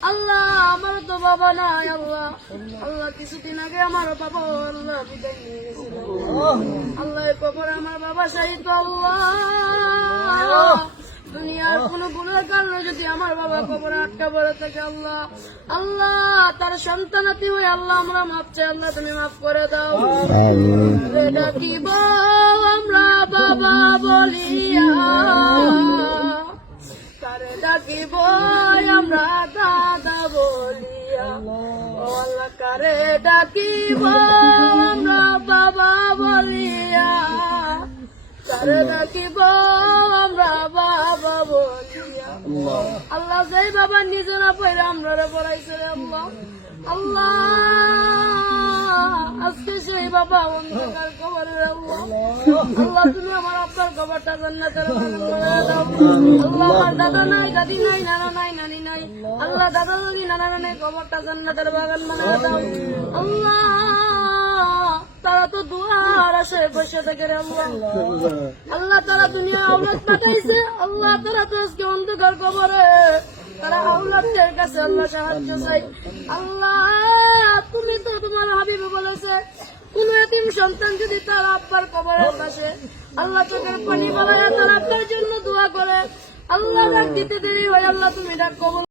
আল্লাহ আমার তো বাবা নাই। আল্লাহ আল্লাহ কিছুদিন আগে আমার বাবা আল্লাহ বিদায় নিয়ে গেছিল। আল্লাহ কবর আমার বাবা শাহিদ। আল্লাহ দুনিয়ার কোন গুণের কারণে যদি আমার বাবা কবরে আটকা পড়ে থাকে, আল্লাহ আল্লাহ তার সন্তানাতি হয়ে আল্লাহ আমরা মাপ চাই। আল্লাহ তুমি মাফ করে দাও। ডাকিব আমরা বাবা বলিয়া, তারে ডাকিব আমরা দাদা বলিয়া। ও আল্লাহ কারে ডাকিব আমরা বাবা বলিয়া, কারে ডাকিব আমরা বাবা বলিয়া। আল্লাহ যেই বাবা নিজে না পড়ে আমরা পড়াইছে আল্লাহ আল্লাহ আজকে সেই বাবা অন্ধকার কবরে। আল্লাহ আল্লাহ তুমি আমার আব্বার কবরটা জান্নাতের বাগান বানায় দাও। আল্লাহ আমার দাদা নাই, দাদি নাই, নানা নাই, নানি নাই। আল্লাহ দাদা দাদি নানা নানি কবরটা জান্নাতের বাগান বানায় দাও। আল্লাহ তারা তো দুয়ার আসে বসে থাকে রে আল্লাহ আল্লাহ তারা দুনিয়া আওলাদ পাঠাইছে। আল্লাহ তারা তো আজকে অন্ধকার কবরে, তারা আওলাদের কাছে আল্লাহ সাহায্য চাই। আল্লাহ তুমি তো তোমার হাবিব বলেছে কোন এতিম সন্তান যদি তার আব্বার কবরের পাশে আল্লাহ চোখের পানি বানায় তার আব্বার জন্য দোয়া করে, আল্লাহ ডাক দিতে দেরি হয়, আল্লাহ তুমি ডাক কবুল